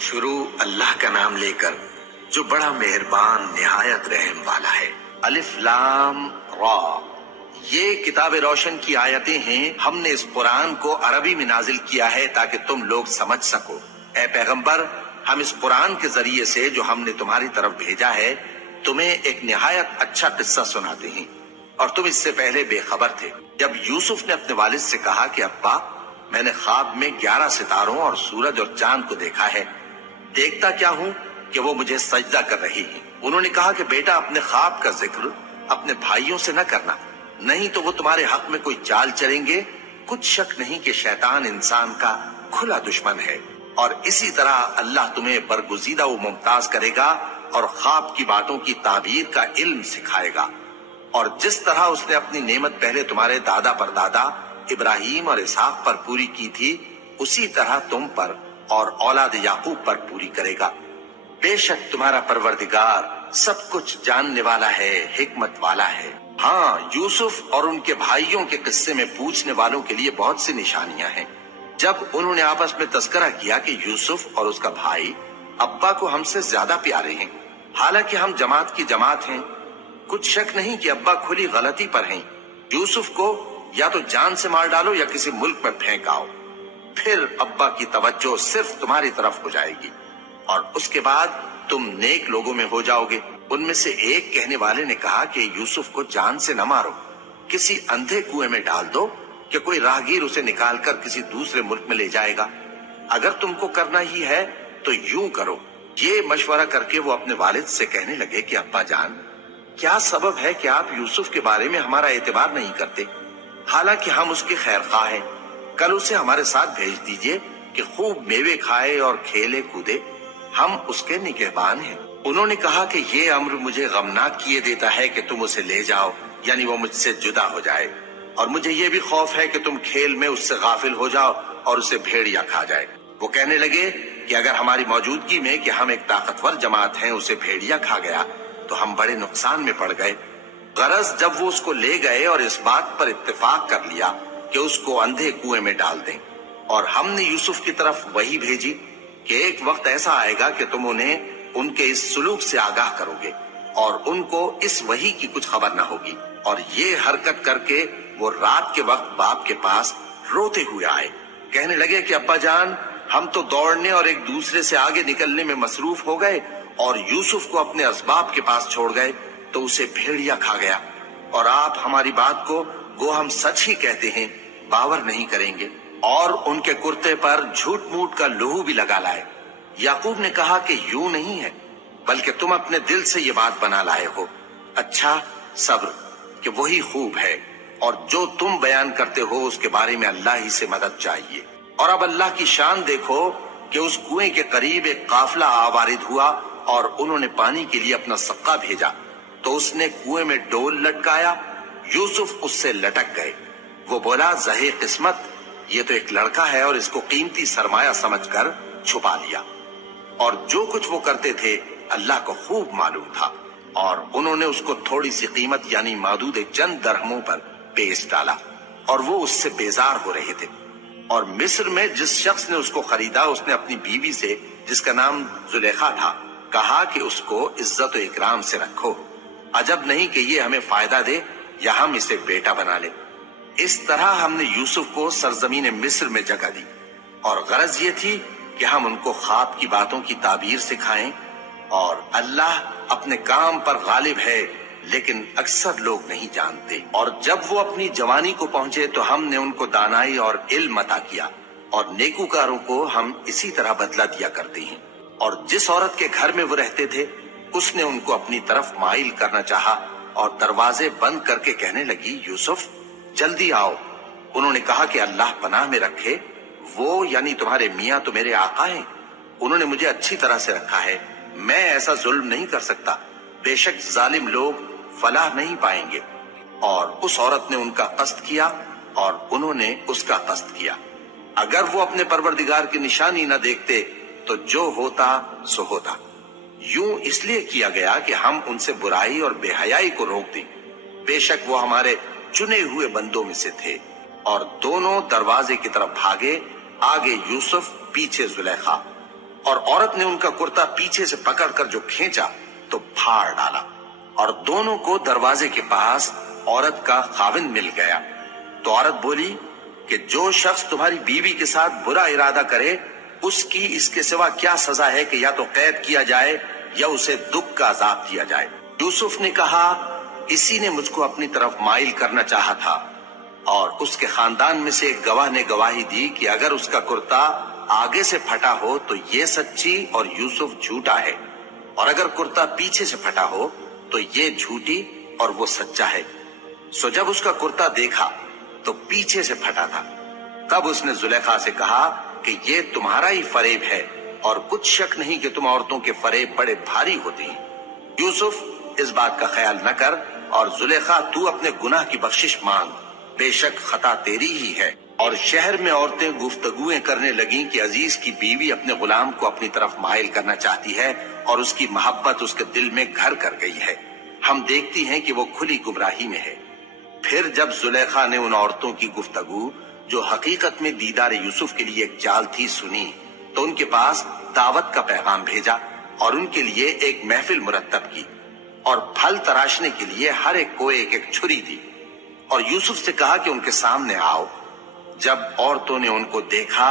شروع اللہ کا نام لے کر جو بڑا مہربان نہایت رحم والا ہے۔ الف لام را، یہ کتاب روشن کی آیتیں ہیں۔ ہم نے اس قرآن کو عربی میں نازل کیا ہے تاکہ تم لوگ سمجھ سکو۔ اے پیغمبر، ہم اس قرآن کے ذریعے سے جو ہم نے تمہاری طرف بھیجا ہے تمہیں ایک نہایت اچھا قصہ سناتے ہیں، اور تم اس سے پہلے بے خبر تھے۔ جب یوسف نے اپنے والد سے کہا کہ ابا، میں نے خواب میں 11 ستاروں اور سورج اور چاند کو دیکھا ہے، دیکھتا کیا ہوں کہ وہ مجھے سجدہ کر رہی ہیں۔ انہوں نے کہا کہ بیٹا، اپنے خواب کا ذکر اپنے بھائیوں سے نہ کرنا، نہیں تو وہ تمہارے حق میں کوئی چال چلیں گے۔ کچھ شک نہیں کہ شیطان انسان کا کھلا دشمن ہے، اور اسی طرح اللہ تمہیں برگزیدہ و ممتاز کرے گا اور خواب کی باتوں کی تعبیر کا علم سکھائے گا، اور جس طرح اس نے اپنی نعمت پہلے تمہارے دادا پر دادا ابراہیم اور اسحاق پر پوری کی تھی، اسی طرح تم پر اور اولاد یعقوب پر پوری کرے گا۔ بے شک تمہارا پروردگار سب کچھ جاننے والا ہے، حکمت والا ہے۔ ہاں، یوسف اور ان کے بھائیوں کے قصے میں پوچھنے والوں کے لیے بہت سی نشانیاں ہیں۔ جب انہوں نے آپس میں تذکرہ کیا کہ یوسف اور اس کا بھائی ابا کو ہم سے زیادہ پیارے ہیں، حالانکہ ہم جماعت کی جماعت ہیں، کچھ شک نہیں کہ ابا کھلی غلطی پر ہیں۔ یوسف کو یا تو جان سے مار ڈالو یا کسی ملک میں پھینک آؤ، پھر ابا کی توجہ صرف تمہاری طرف ہو جائے گی، اور اس کے بعد تم نیک لوگوں میں ہو جاؤ گے۔ ان میں سے ایک کہنے والے نے کہا کہ یوسف کو جان سے نہ مارو، کسی اندھے کنویں میں ڈال دو کہ کوئی راہگیر اسے نکال کر کسی دوسرے ملک میں لے جائے گا۔ اگر تم کو کرنا ہی ہے تو یوں کرو۔ یہ مشورہ کر کے وہ اپنے والد سے کہنے لگے کہ ابا جان، کیا سبب ہے کہ آپ یوسف کے بارے میں ہمارا اعتبار نہیں کرتے؟ حالانکہ ہم اس کے خیر خواہ ہیں، کل اسے ہمارے ساتھ بھیج دیجئے کہ خوب میوے کھائے اور کھیلے کودے، ہم اس کے نگہبان ہیں۔ انہوں نے کہا کہ یہ امر مجھے غمناک کیے دیتا ہے کہ تم اسے لے جاؤ، یعنی وہ مجھ سے جدا ہو جائے، اور مجھے یہ بھی خوف ہے کہ تم کھیل میں اس سے غافل ہو جاؤ اور اسے بھیڑیا کھا جائے۔ وہ کہنے لگے کہ اگر ہماری موجودگی میں کہ ہم ایک طاقتور جماعت ہیں اسے بھیڑیا کھا گیا تو ہم بڑے نقصان میں پڑ گئے۔ غرض جب وہ اس کو لے گئے اور اس بات پر اتفاق کر لیا کہ اس کو اندھے کنویں میں ڈال دیں، اور ہم نے یوسف کی طرف وحی بھیجی کہ ایک وقت ایسا آئے گا کہ تم انہیں ان کے اس سلوک سے آگاہ کرو گے، اور ان کو اس وحی کی کچھ خبر نہ ہوگی۔ اور یہ حرکت کر کے وہ رات کے وقت باپ کے پاس روتے ہوئے آئے، کہنے لگے کہ ابا جان، ہم تو دوڑنے اور ایک دوسرے سے آگے نکلنے میں مصروف ہو گئے اور یوسف کو اپنے اسباب کے پاس چھوڑ گئے تو اسے بھیڑیا کھا گیا، اور آپ ہماری بات کو گو ہم سچ ہی کہتے ہیں باور نہیں کریں گے، اور ان کے کرتے پر جھوٹ موٹ کا لہو بھی لگا لائے۔ یعقوب نے کہا کہ یوں نہیں ہے، بلکہ تم اپنے دل سے یہ بات بنا لائے ہو۔ اچھا، صبر کہ وہی خوب ہے، اور جو تم بیان کرتے ہو اس کے بارے میں اللہ ہی سے مدد چاہیے۔ اور اب اللہ کی شان دیکھو کہ اس کنویں کے قریب ایک قافلہ آوارد ہوا اور انہوں نے پانی کے لیے اپنا سقا بھیجا، تو اس نے کنویں میں ڈول لٹکایا، یوسف اس سے لٹک گئے۔ وہ بولا، زہے قسمت، یہ تو ایک لڑکا ہے، اور اس کو قیمتی سرمایہ سمجھ کر چھپا لیا۔ اور جو کچھ وہ کرتے تھے اللہ کو خوب معلوم تھا، اور انہوں نے اس کو تھوڑی سی قیمت یعنی مادود چند درہموں پر بیچ ڈالا، اور وہ اس سے بیزار ہو رہے تھے۔ اور مصر میں جس شخص نے اس کو خریدا، اس نے اپنی بیوی سے جس کا نام زلیخا تھا کہا کہ اس کو عزت و اکرام سے رکھو، عجب نہیں کہ یہ ہمیں فائدہ دے یا ہم اسے بیٹا بنا لے۔ اس طرح ہم نے یوسف کو سرزمین مصر میں جگہ دی، اور غرض یہ تھی کہ ہم ان کو خواب کی باتوں کی تعبیر سکھائیں، اور اللہ اپنے کام پر غالب ہے لیکن اکثر لوگ نہیں جانتے۔ اور جب وہ اپنی جوانی کو پہنچے تو ہم نے ان کو دانائی اور علم عطا کیا، اور نیکوکاروں کو ہم اسی طرح بدلہ دیا کرتے ہیں۔ اور جس عورت کے گھر میں وہ رہتے تھے اس نے ان کو اپنی طرف مائل کرنا چاہا، اور دروازے بند کر کے کہنے لگی، یوسف جلدی آؤ۔ انہوں نے کہا کہ اللہ پناہ میں رکھے، وہ یعنی تمہارے میاں تو میرے آقا ہیں، انہوں نے مجھے اچھی طرح سے رکھا ہے، میں ایسا ظلم نہیں کر سکتا، بے شک ظالم لوگ فلاح نہیں پائیں گے۔ اور اس عورت نے ان کا قصد کیا اور انہوں نے اس کا قصد کیا۔ اگر وہ اپنے پروردگار کی نشانی نہ دیکھتے تو جو ہوتا سو ہوتا۔ یوں اس لیے کیا گیا کہ ہم ان سے برائی اور بے حیائی کو روک دیں، بے شک وہ ہمارے چنے ہوئے بندوں میں سے تھے۔ اور دونوں دروازے کی طرف بھاگے، آگے یوسف پیچھے زلیخا۔ اور عورت نے ان کا کرتا پیچھے سے پکڑ کر جو کھینچا تو پھاڑ ڈالا، اور دونوں کو دروازے کے پاس عورت کا خاوند مل گیا۔ تو عورت بولی کہ جو شخص تمہاری بیوی کے ساتھ برا ارادہ کرے اس کی اس کے سوا کیا سزا ہے کہ یا تو قید کیا جائے یا اسے دکھ کا عذاب دیا جائے۔ یوسف نے کہا اسی نے مجھ کو اپنی طرف مائل کرنا چاہا تھا، اور اس کے خاندان میں سے ایک گواہ نے گواہی دی کہ اگر اس کا کرتا آگے سے پھٹا ہو تو یہ سچی اور یوسف جھوٹا ہے، اور اگر کرتا پیچھے سے پھٹا ہو تو یہ جھوٹی اور وہ سچا ہے۔ سو جب اس کا کرتا دیکھا تو پیچھے سے پھٹا تھا، تب اس نے زلیخا سے کہا کہ یہ تمہارا ہی فریب ہے، اور کچھ شک نہیں کہ تم عورتوں کے فریب بڑے بھاری ہوتے ہیں۔ یوسف اس بات کا خیال نہ کر، اور زلیخا تو اپنے گناہ کی بخشش مانگ، بے شک خطا تیری ہی ہے۔ اور شہر میں عورتیں گفتگویں کرنے لگیں کہ عزیز کی بیوی اپنے غلام کو اپنی طرف مائل کرنا چاہتی ہے، اور اس کی محبت اس کے دل میں گھر کر گئی ہے، ہم دیکھتی ہیں کہ وہ کھلی گمراہی میں ہے۔ پھر جب زلیخا نے ان عورتوں کی گفتگو جو حقیقت میں دیدار یوسف کے لیے ایک چال تھی سنی، تو ان کے پاس دعوت کا پیغام بھیجا اور ان کے لیے ایک محفل مرتب کی، اور پھل تراشنے کے لیے ہر ایک کو ایک ایک چھری دی، اور یوسف سے کہا کہ ان کے سامنے آؤ۔ جب عورتوں نے ان کو دیکھا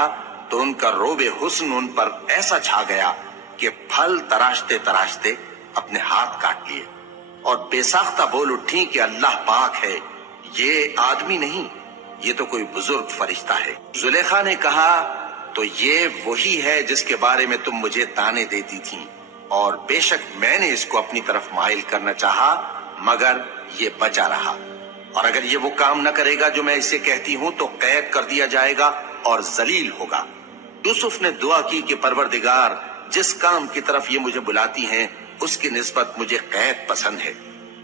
تو ان کا روب حسن ان پر ایسا چھا گیا کہ پھل تراشتے تراشتے اپنے ہاتھ کاٹ لیے، اور بے ساختہ بول اٹھی کہ اللہ پاک ہے، یہ آدمی نہیں، یہ تو کوئی بزرگ فرشتہ ہے۔ زلیخا نے کہا تو یہ وہی ہے جس کے بارے میں تم مجھے تانے دیتی تھیں، اور بے شک میں نے اس کو اپنی طرف مائل کرنا چاہا مگر یہ بچا رہا، اور اگر یہ وہ کام نہ کرے گا جو میں اسے کہتی ہوں تو قید کر دیا جائے گا اور ذلیل ہوگا۔ یوسف نے دعا کی کہ پروردگار جس کام کی طرف یہ مجھے بلاتی ہیں اس کی نسبت مجھے قید پسند ہے،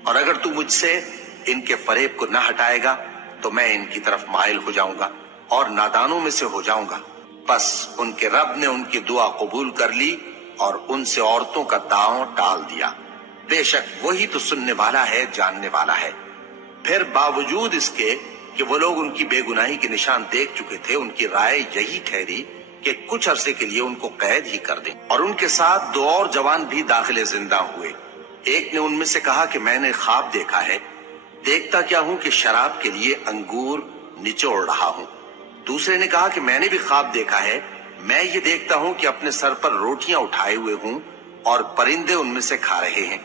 اور اگر تو مجھ سے ان کے فریب کو نہ ہٹائے گا تو میں ان کی طرف مائل ہو جاؤں گا اور نادانوں میں سے ہو جاؤں گا۔ بس ان کے رب نے ان کی دعا قبول کر لی اور ان سے عورتوں کا داؤں ٹال دیا، بے شک وہی تو سننے والا ہے، جاننے والا ہے۔ پھر باوجود اس کے کہ وہ لوگ ان کی بے گناہی کے نشان دیکھ چکے تھے، ان کی رائے یہی ٹھہری کہ کچھ عرصے کے لیے ان کو قید ہی کر دیں، اور ان کے ساتھ دو اور جوان بھی داخل زندہ ہوئے۔ ایک نے ان میں سے کہا کہ میں نے خواب دیکھا ہے، دیکھتا کیا ہوں کہ شراب کے لیے انگور نچوڑ رہا ہوں۔ دوسرے نے کہا کہ میں نے بھی خواب دیکھا ہے، میں یہ دیکھتا ہوں کہ اپنے سر پر روٹیاں اٹھائے ہوئے ہوں اور پرندے ان میں سے کھا رہے ہیں،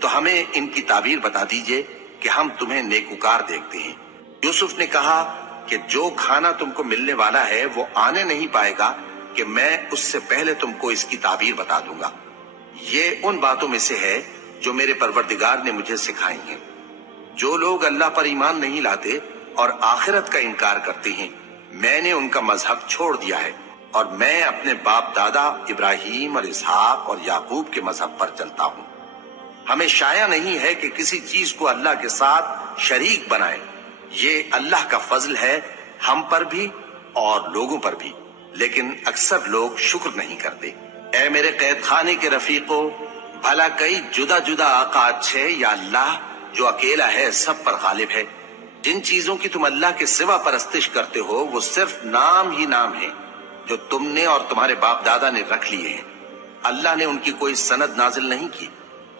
تو ہمیں ان کی تعبیر بتا دیجئے کہ ہم تمہیں نیکوکار دیکھتے ہیں۔ یوسف نے کہا کہ جو کھانا تم کو ملنے والا ہے وہ آنے نہیں پائے گا کہ میں اس سے پہلے تم کو اس کی تعبیر بتا دوں گا۔ یہ ان باتوں میں سے ہے جو میرے پروردگار نے مجھے سکھائی ہیں۔ جو لوگ اللہ پر ایمان نہیں لاتے اور آخرت کا انکار کرتے ہیں، میں نے ان کا مذہب چھوڑ دیا ہے، اور میں اپنے باپ دادا ابراہیم اور اسحاق اور یعقوب کے مذہب پر چلتا ہوں۔ ہمیں شایع نہیں ہے کہ کسی چیز کو اللہ کے ساتھ شریک بنائے، یہ اللہ کا فضل ہے ہم پر بھی اور لوگوں پر بھی، لیکن اکثر لوگ شکر نہیں کرتے۔ اے میرے قید خانے کے رفیقو، بھلا کئی جدا جدا آقا اچھے یا اللہ جو اکیلا ہے سب پر غالب ہے؟ جن چیزوں کی تم اللہ کے سوا پرستش کرتے ہو وہ صرف نام ہی نام ہیں جو تم نے اور تمہارے باپ دادا نے رکھ لیے ہیں، اللہ نے ان کی کوئی سند نازل نہیں کی۔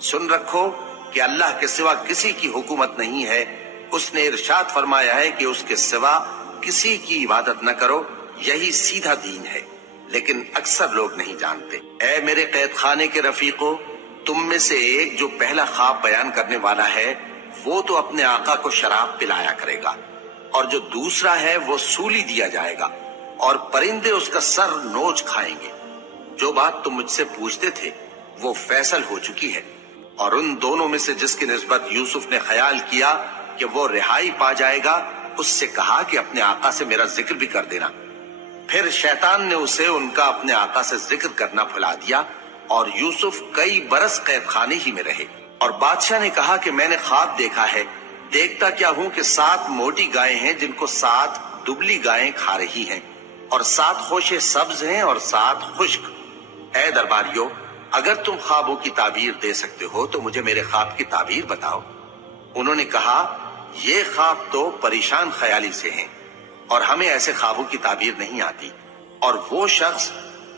سن رکھو کہ اللہ کے سوا کسی کی حکومت نہیں ہے، اس نے ارشاد فرمایا ہے کہ اس کے سوا کسی کی عبادت نہ کرو، یہی سیدھا دین ہے، لیکن اکثر لوگ نہیں جانتے۔ اے میرے قید خانے کے رفیقو، تم میں سے ایک جو پہلا خواب بیان کرنے والا ہے وہ تو اپنے آقا کو شراب پلایا کرے گا، اور جو دوسرا ہے وہ سولی دیا جائے گا، اور پرندے اس کا سر نوچ کھائیں گے۔ جو بات تم مجھ سے پوچھتے تھے وہ فیصل ہو چکی ہے، اور ان دونوں میں سے جس کی نسبت یوسف نے خیال کیا کہ وہ رہائی پا جائے گا، اس سے کہا کہ اپنے آقا سے میرا ذکر بھی کر دینا۔ پھر شیطان نے اسے ان کا اپنے آقا سے ذکر کرنا بھلا دیا، اور یوسف کئی برس قید خانے ہی میں رہے۔ اور بادشاہ نے کہا کہ میں نے خواب دیکھا ہے، دیکھتا کیا ہوں کہ 7 موٹی گائیں ہیں جن کو 7 دبلی گائیں کھا رہی ہیں، اور 7 خوشے سبز ہیں اور 7 خشک۔ اے درباریو، اگر تم خوابوں کی تعبیر دے سکتے ہو تو مجھے میرے خواب کی تعبیر بتاؤ۔ انہوں نے کہا یہ خواب تو پریشان خیالی سے ہیں، اور ہمیں ایسے خوابوں کی تعبیر نہیں آتی۔ اور وہ شخص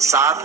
7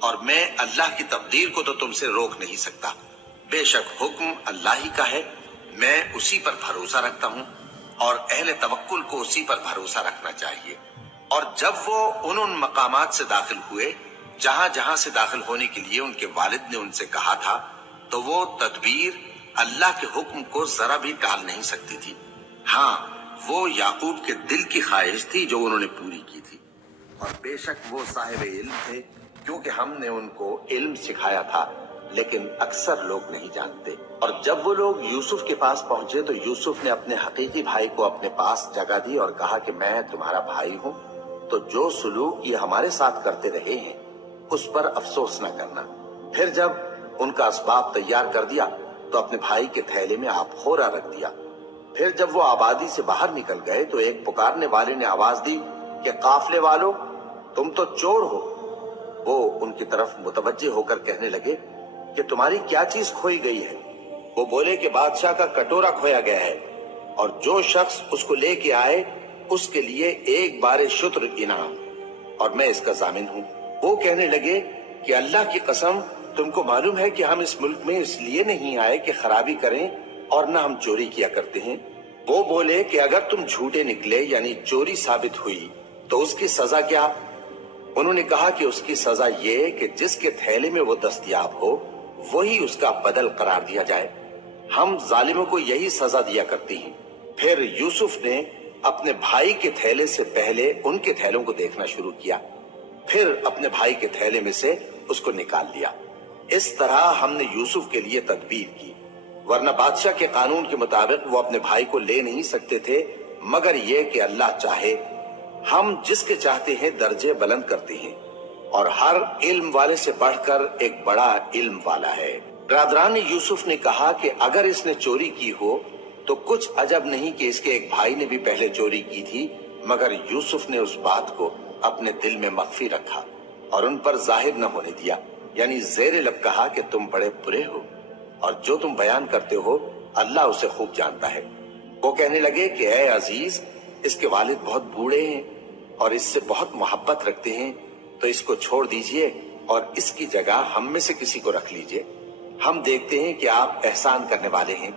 اور میں اللہ کی تقدیر کو تو تم سے روک نہیں سکتا۔ بے شک حکم اللہ ہی کا ہے، میں اسی پر بھروسہ رکھتا ہوں اور اہل توکل کو اسی پر بھروسہ رکھنا چاہیے۔ اور جب وہ ان مقامات سے داخل ہوئے جہاں جہاں سے داخل ہونے کے لیے ان کے والد نے ان سے کہا تھا، تو وہ تدبیر اللہ کے حکم کو ذرا بھی ٹال نہیں سکتی تھی۔ ہاں، وہ یعقوب کے دل کی خواہش تھی جو انہوں نے پوری کی تھی، اور بے شک وہ صاحب علم تھے، کیونکہ ہم نے ان کو علم سکھایا تھا، لیکن اکثر لوگ نہیں جانتے۔ اور جب وہ لوگ یوسف کے پاس پہنچے تو یوسف نے اپنے حقیقی بھائی کو اپنے پاس جگہ دی اور کہا کہ میں تمہارا بھائی ہوں، تو جو سلوک یہ ہمارے ساتھ کرتے رہے ہیں اس پر افسوس نہ کرنا۔ پھر جب ان کا اسباب تیار کر دیا تو اپنے بھائی کے تھیلے میں آپ خورا رکھ دیا۔ پھر جب وہ آبادی سے باہر نکل گئے تو ایک پکارنے والے نے آواز دی کہ قافلے والو، تم تو چور ہو۔ وہ ان کی طرف متوجہ ہو کر کہنے لگے کہ تمہاری کیا چیز کھوئی گئی ہے؟ وہ بولے کہ بادشاہ کا کٹورا کھویا گیا ہے، اور جو شخص اس کو لے کے آئے اس کے لیے ایک بار شتر انعام، اور میں اس کا ضامن ہوں۔ وہ کہنے لگے کہ اللہ کی قسم، تم کو معلوم ہے کہ ہم اس ملک میں اس لیے نہیں آئے کہ خرابی کریں اور نہ ہم چوری کیا کرتے ہیں۔ وہ بولے کہ اگر تم جھوٹے نکلے یعنی چوری ثابت ہوئی تو اس کی سزا کیا؟ انہوں نے کہا کہ اس کی سزا یہ کہ جس کے تھیلے میں وہ دستیاب ہو وہی اس کا بدل قرار دیا جائے۔ ہم ظالموں کو یہی سزا دیا کرتی ہیں۔ پھر یوسف نے اپنے بھائی کے تھیلے سے پہلے ان کے تھیلوں کو دیکھنا شروع کیا، پھر اپنے بھائی کے تھیلے میں سے اس کو نکال لیا۔ اس طرح ہم نے یوسف کے لیے تدبیر کی، ورنہ بادشاہ کے قانون کے مطابق وہ اپنے بھائی کو لے نہیں سکتے تھے مگر یہ کہ اللہ چاہے۔ ہم جس کے چاہتے ہیں درجے بلند کرتے ہیں، اور ہر علم والے سے بڑھ کر ایک بڑا علم والا ہے۔ برادران یوسف نے کہا کہ اگر اس نے چوری کی ہو تو کچھ عجب نہیں کہ اس کے ایک بھائی نے بھی پہلے چوری کی تھی، مگر یوسف نے اس بات کو اپنے دل میں مخفی رکھا اور ان پر ظاہر نہ ہونے دیا، یعنی زیر لب کہا کہ تم بڑے برے ہو، اور جو تم بیان کرتے ہو اللہ اسے خوب جانتا ہے۔ وہ کہنے لگے کہ اے عزیز، اس کے والد بہت بوڑھے ہیں اور اس سے بہت محبت رکھتے ہیں، تو اس کو چھوڑ دیجئے اور اس کی جگہ ہم میں سے کسی کو رکھ لیجئے، ہم دیکھتے ہیں کہ آپ احسان کرنے والے ہیں۔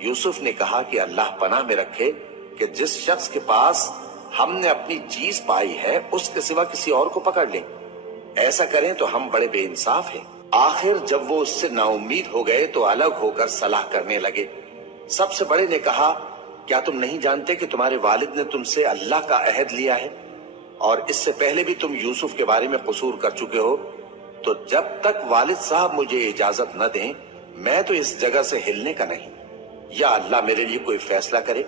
یوسف نے کہا کہ اللہ پناہ میں رکھے کہ جس شخص کے پاس ہم نے اپنی چیز پائی ہے اس کے سوا کسی اور کو پکڑ لیں، ایسا کریں تو ہم بڑے بے انصاف ہیں۔ آخر جب وہ اس سے نا امید ہو گئے تو الگ ہو کر صلاح کرنے لگے۔ سب سے بڑے نے کہا، کیا تم نہیں جانتے کہ تمہارے والد نے تم سے اللہ کا عہد لیا ہے، اور اس سے پہلے بھی تم یوسف کے بارے میں قصور کر چکے ہو؟ تو جب تک والد صاحب مجھے اجازت نہ دیں میں تو اس جگہ سے ہلنے کا نہیں، یا اللہ میرے لیے کوئی فیصلہ کرے،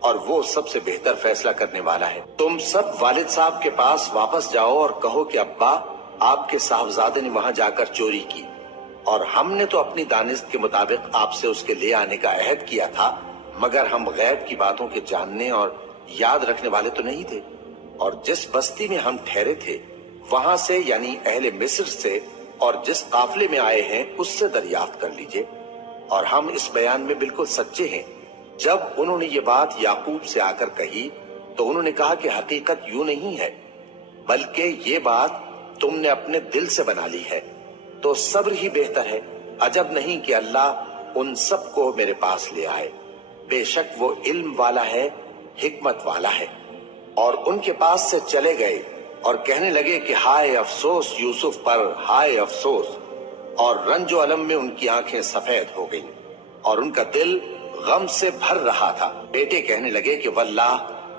اور وہ سب سے بہتر فیصلہ کرنے والا ہے۔ تم سب والد صاحب کے پاس واپس جاؤ اور کہو کہ ابا، آپ کے صاحبزادے نے وہاں جا کر چوری کی، اور ہم نے تو اپنی دانست کے مطابق آپ سے اس کے لے آنے کا عہد کیا تھا، مگر ہم غیب کی باتوں کے جاننے اور یاد رکھنے والے تو نہیں تھے، اور جس بستی میں ہم ٹھہرے تھے وہاں سے یعنی اہل مصر سے اور جس قافلے میں آئے ہیں اس سے دریافت کر لیجئے، اور ہم اس بیان میں بالکل سچے ہیں۔ جب انہوں نے یہ بات یعقوب سے آ کر کہی تو انہوں نے کہا کہ حقیقت یوں نہیں ہے، بلکہ یہ بات تم نے اپنے دل سے بنا لی ہے، تو صبر ہی بہتر ہے۔ عجب نہیں کہ اللہ ان سب کو میرے پاس لے آئے، بے شک وہ علم والا ہے، حکمت والا ہے۔ اور ان کے پاس سے چلے گئے اور کہنے لگے کہ ہائے افسوس یوسف پر، ہائے افسوس، اور رنج و الم میں ان کی آنکھیں سفید ہو گئیں اور ان کا دل غم سے بھر رہا تھا۔ بیٹے کہنے لگے کہ واللہ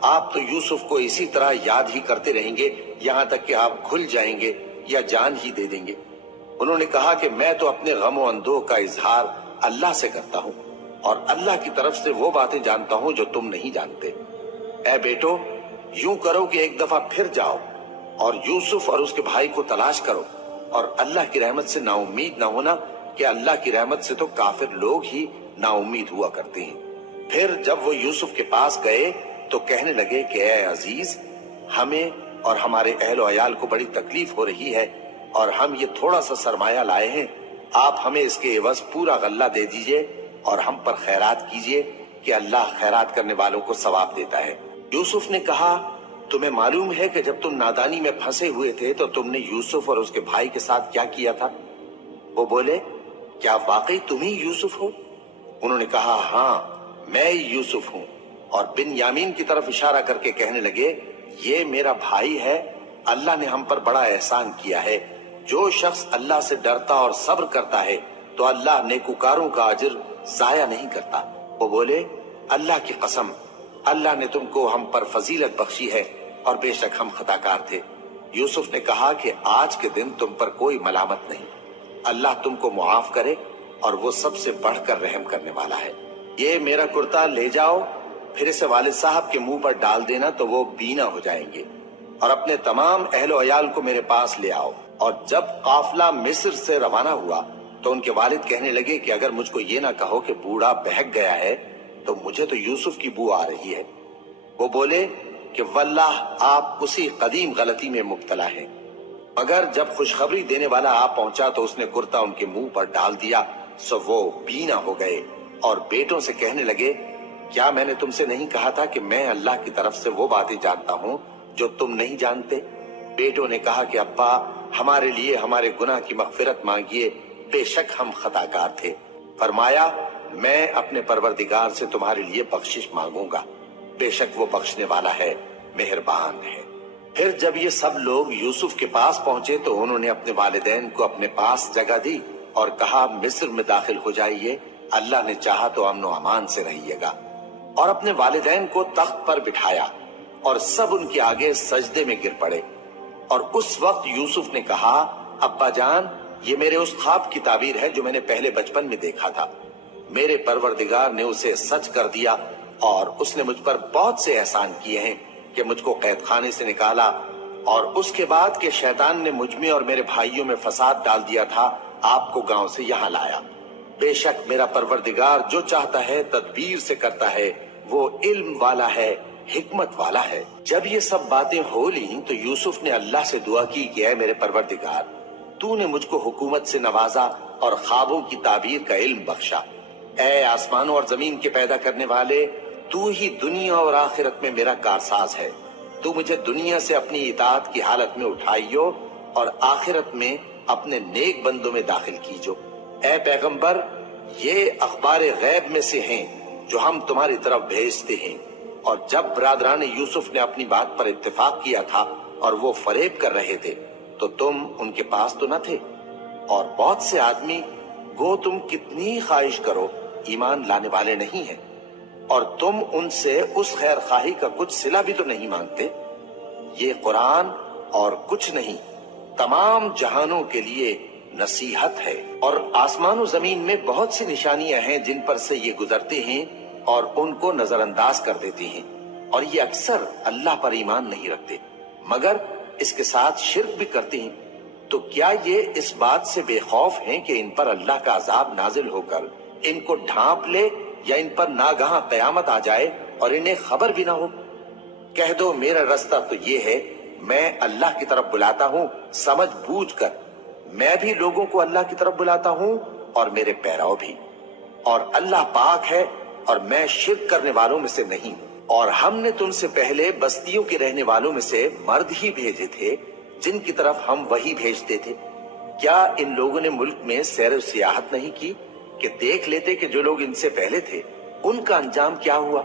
آپ تو یوسف کو اسی طرح یاد ہی کرتے رہیں گے یہاں تک کہ آپ کھل جائیں گے یا جان ہی دے دیں گے۔ انہوں نے کہا کہ میں تو اپنے غم و اندوہ کا اظہار اللہ سے کرتا ہوں، اور اللہ کی طرف سے وہ باتیں جانتا ہوں جو تم نہیں جانتے۔ اے بیٹو، یوں کرو کہ ایک دفعہ پھر جاؤ اور یوسف اور اس کے بھائی کو تلاش کرو، اور اللہ کی رحمت سے نا امید نہ ہونا کہ اللہ کی رحمت سے تو کافر لوگ ہی نا امید ہوا کرتے ہیں۔ پھر جب وہ یوسف کے پاس گئے تو کہنے لگے کہ اے عزیز، ہمیں اور ہمارے اہل و عیال کو بڑی تکلیف ہو رہی ہے، اور ہم یہ تھوڑا سا سرمایہ لائے ہیں، آپ ہمیں اس کے عوض پورا غلہ دے دیجئے اور ہم پر خیرات کیجئے کہ اللہ خیرات کرنے والوں کو ثواب دیتا ہے۔ یوسف نے کہا تمہیں معلوم ہے کہ جب تم نادانی میں پھنسے ہوئے تھے تو تم نے یوسف اور اس کے بھائی کے ساتھ کیا کیا تھا؟ وہ بولے کیا واقعی تم ہی یوسف ہو؟ انہوں نے کہا ہاں میں یوسف ہوں، اور بن یامین کی طرف اشارہ کر کے کہنے لگے یہ میرا بھائی ہے، اللہ نے ہم پر بڑا احسان کیا ہے۔ جو شخص اللہ سے ڈرتا اور صبر کرتا ہے تو اللہ نیکوکاروں کا اجر ضائع نہیں کرتا۔ وہ بولے اللہ کی قسم اللہ نے تم کو ہم پر فضیلت بخشی ہے اور بے شک ہم خطا کار تھے۔ یوسف نے کہا کہ آج کے دن تم پر کوئی ملامت نہیں، اللہ تم کو معاف کرے اور وہ سب سے بڑھ کر رحم کرنے والا ہے۔ یہ میرا کرتا لے جاؤ، پھر اسے والد صاحب کے منہ پر ڈال دینا تو وہ بینا ہو جائیں گے، اور اپنے تمام اہل و عیال کو میرے پاس لے آؤ۔ اور جب قافلہ مصر سے روانہ ہوا تو ان کے والد کہنے لگے کہ اگر مجھ کو یہ نہ کہو کہ بوڑھا بہک گیا ہے تو مجھے تو یوسف کی بو آ رہی ہے۔ وہ بولے کہ واللہ آپ اسی قدیم غلطی میں مبتلا ہیں۔ مگر جب خوشخبری دینے والا آ پہنچا تو اس نے کرتا ان کے منہ پر ڈال دیا، سو وہ بینا ہو گئے اور بیٹوں سے کہنے لگے کیا میں نے تم سے نہیں کہا تھا کہ میں اللہ کی طرف سے وہ باتیں جانتا ہوں جو تم نہیں جانتے؟ بیٹوں نے کہا کہ ابا ہمارے لیے ہمارے گناہ کی مغفرت مانگیے، بے شک ہم خطا کار تھے۔ فرمایا میں اپنے پروردگار سے تمہارے لیے بخشش مانگوں گا، بے شک وہ بخشنے والا ہے، مہربان ہے۔ پھر جب یہ سب لوگ یوسف کے پاس پہنچے تو انہوں نے اپنے والدین کو اپنے پاس جگہ دی اور کہا مصر میں داخل ہو جائیے، اللہ نے چاہا تو امن و امان سے رہیے گا۔ اور اپنے والدین کو تخت پر بٹھایا اور سب ان کے آگے سجدے میں گر پڑے۔ اور اس وقت یوسف نے کہا ابا جان یہ میرے اس خواب کی تعبیر ہے جو میں نے پہلے بچپن میں دیکھا تھا، میرے پروردگار نے اسے سچ کر دیا اور اس نے مجھ پر بہت سے احسان کیے ہیں کہ مجھ کو قید خانے سے نکالا، اور اس کے بعد کہ شیطان نے مجھ میں اور میرے بھائیوں میں فساد ڈال دیا تھا آپ کو گاؤں سے یہاں لایا۔ بے شک میرا پروردگار جو چاہتا ہے تدبیر سے کرتا ہے، وہ علم والا ہے، حکمت والا ہے۔ جب یہ سب باتیں ہو لیں تو یوسف نے اللہ سے دعا کی کہ اے میرے پروردگار تو نے مجھ کو حکومت سے نوازا اور خوابوں کی تعبیر کا علم بخشا۔ اے آسمانوں اور زمین کے پیدا کرنے والے، تو ہی دنیا اور آخرت میں میرا کارساز ہے، تو مجھے دنیا سے اپنی اطاعت کی حالت میں اٹھائیو اور آخرت میں اپنے نیک بندوں میں داخل کیجو۔ اے پیغمبر یہ اخبار غیب میں سے ہیں جو ہم تمہاری طرف بھیجتے ہیں۔ اور جب برادران یوسف نے اپنی بات پر اتفاق کیا تھا اور وہ فریب کر رہے تھے تو تم ان کے پاس تو نہ تھے، اور بہت سے آدمی گو تم کتنی خواہش کرو ایمان لانے والے نہیں ہیں، اور تم ان سے اس خیر خواہی کا کچھ صلہ بھی تو نہیں مانگتے۔ یہ قرآن اور کچھ نہیں تمام جہانوں کے لیے نصیحت ہے، اور آسمان و زمین میں بہت سی نشانیاں ہیں جن پر سے یہ گزرتے ہیں اور ان کو نظر انداز کر دیتے ہیں، اور یہ اکثر اللہ پر ایمان نہیں رکھتے مگر اس کے ساتھ شرک بھی کرتے ہیں۔ تو کیا یہ اس بات سے بے خوف ہیں کہ ان پر اللہ کا عذاب نازل ہو کر ان کو ڈھانپ لے یا ان پر ناگہاں قیامت آ جائے اور انہیں خبر بھی نہ ہو؟ کہہ دو میرا رستہ تو یہ ہے، میں اللہ کی طرف بلاتا ہوں سمجھ بوجھ کر، میں بھی لوگوں کو اللہ کی طرف بلاتا ہوں اور میرے پیرو بھی، اور اللہ پاک ہے اور میں شرک کرنے والوں میں سے نہیں ہوں۔ اور ہم نے تم سے پہلے بستیوں کے رہنے والوں میں سے مرد ہی بھیجے تھے جن کی طرف ہم وہی بھیجتے تھے۔ کیا ان لوگوں نے ملک میں سیر و سیاحت نہیں کی کہ دیکھ لیتے کہ جو لوگ ان سے پہلے تھے ان کا انجام کیا ہوا؟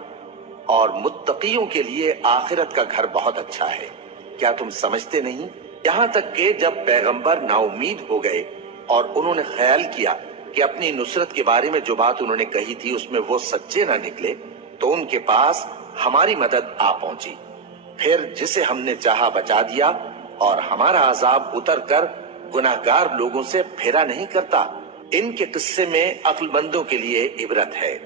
اور متقیوں کے لیے آخرت کا گھر بہت اچھا ہے، کیا تم سمجھتے نہیں؟ یہاں تک کہ جب پیغمبر نا امید ہو گئے اور انہوں نے خیال کیا کہ اپنی نصرت کے بارے میں جو بات انہوں نے کہی تھی اس میں وہ سچے نہ نکلے تو ان کے پاس ہماری مدد آ پہنچی، پھر جسے ہم نے چاہا بچا دیا، اور ہمارا عذاب اتر کر گناہگار لوگوں سے پھیرا نہیں کرتا۔ ان کے قصے میں عقل مندوں کے لیے عبرت ہے۔